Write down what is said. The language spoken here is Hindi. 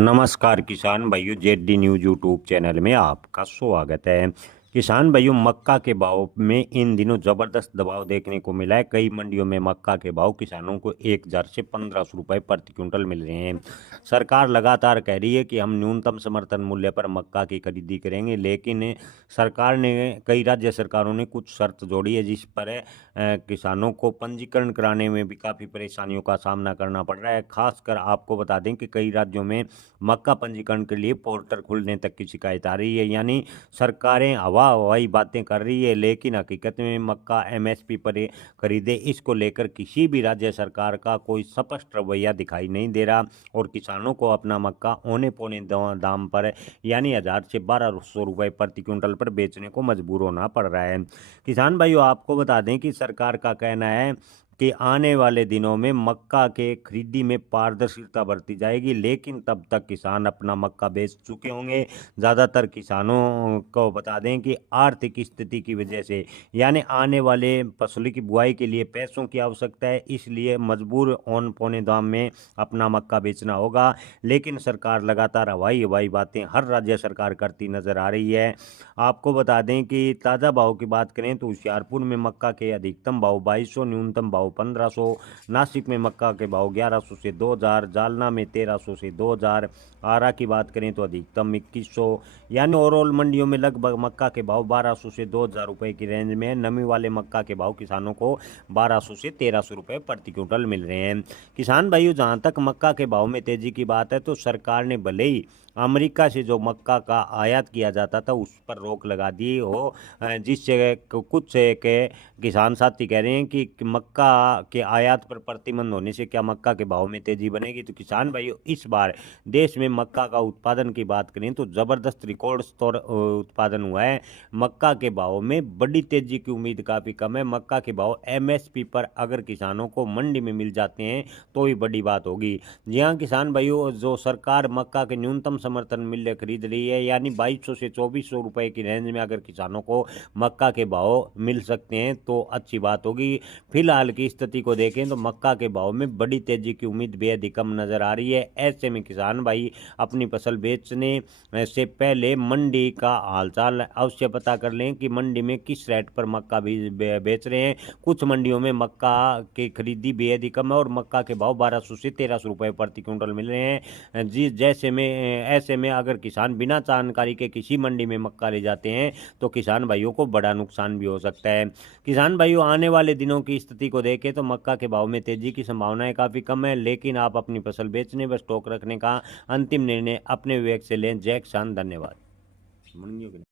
नमस्कार किसान भाइयों, जेडी न्यूज यूट्यूब चैनल में आपका स्वागत है। किसान भाइयों, मक्का के भाव में इन दिनों जबरदस्त दबाव देखने को मिला है। कई मंडियों में मक्का के भाव किसानों को 1000 से 1500 रुपए प्रति क्विंटल मिल रहे हैं। सरकार लगातार कह रही है कि हम न्यूनतम समर्थन मूल्य पर मक्का की खरीदी करेंगे, लेकिन सरकार ने कई राज्य सरकारों ने कुछ शर्त जोड़ी है, जिस पर किसानों को पंजीकरण कराने में भी काफ़ी परेशानियों का सामना करना पड़ रहा है। खासकर आपको बता दें कि कई राज्यों में मक्का पंजीकरण के लिए पोर्टल खुलने तक की शिकायत आ रही है। यानी सरकारें हवाई बातें कर रही है, लेकिन हकीकत में मक्का एमएसपी पर खरीदे, इसको लेकर किसी भी राज्य सरकार का कोई स्पष्ट रवैया दिखाई नहीं दे रहा और किसानों को अपना मक्का औने पौने दाम पर यानी 1000 से 1200 रुपए प्रति क्विंटल पर बेचने को मजबूर होना पड़ रहा है। किसान भाइयों, आपको बता दें कि सरकार का कहना है कि आने वाले दिनों में मक्का के खरीदी में पारदर्शिता बरती जाएगी, लेकिन तब तक किसान अपना मक्का बेच चुके होंगे। ज़्यादातर किसानों को बता दें कि आर्थिक स्थिति की वजह से यानी आने वाले फसलों की बुआई के लिए पैसों की आवश्यकता है, इसलिए मजबूर औन पौने दाम में अपना मक्का बेचना होगा। लेकिन सरकार लगातार हवाई हवाई बातें हर राज्य सरकार करती नजर आ रही है। आपको बता दें कि ताज़ा भाव की बात करें तो होशियारपुर में मक्का के अधिकतम भाव 2200, न्यूनतम भाव 1500, नासिक में मक्का के भाव 1100 से 2000, जालना में 1300 से 2000, आरा की बात करें तो अधिकतम 2100। यानी ओवरऑल मंडियों में लगभग मक्का के भाव 1200 से 2000 रुपए की रेंज में है। नमी वाले मक्का के भाव किसानों को 1200 से 1300 रुपए प्रति क्विंटल मिल रहे हैं। किसान भाइयों, जहां तक मक्का के भाव में तेजी की बात है तो सरकार ने भले ही अमेरिका से जो मक्का का आयात किया जाता था उस पर रोक लगा दी हो, जिससे कुछ के किसान साथी कह रहे हैं कि मक्का के आयात पर प्रतिबंध होने से क्या मक्का के भाव में तेजी बनेगी। तो किसान भाइयों, इस बार देश में मक्का का उत्पादन की बात करें तो जबरदस्त रिकॉर्ड स्तर उत्पादन हुआ है। मक्का के भाव में बड़ी तेजी की उम्मीद काफ़ी कम है। मक्का के भाव एमएसपी पर अगर किसानों को मंडी में मिल जाते हैं तो ही बड़ी बात होगी। जी हाँ किसान भाइयों, जो सरकार मक्का के न्यूनतम समर्थन मूल्य खरीद रही है यानी 2200 से 2400 रुपए की रेंज में अगर किसानों को मक्का के भाव मिल सकते हैं तो अच्छी बात होगी। फिलहाल की स्थिति को देखें तो मक्का के भाव में बड़ी तेजी की उम्मीद बेहद ही कम नजर आ रही है। ऐसे में किसान भाई अपनी फसल बेचने से पहले मंडी का हालचाल अवश्य पता कर लें कि मंडी में किस रेट पर मक्का भी बेच रहे हैं। कुछ मंडियों में मक्का की खरीदी बेहद ही कम है और मक्का के भाव 1200 से 1300 रुपए प्रति क्विंटल मिल रहे हैं। जी जैसे में ऐसे में अगर किसान बिना जानकारी के किसी मंडी में मक्का ले जाते हैं तो किसान भाइयों को बड़ा नुकसान भी हो सकता है। किसान भाइयों, आने वाले दिनों की स्थिति को देखें तो मक्का के भाव में तेजी की संभावनाएं काफ़ी कम है, लेकिन आप अपनी फसल बेचने व स्टॉक रखने का अंतिम निर्णय अपने विवेक से लें। जय किसान, धन्यवाद।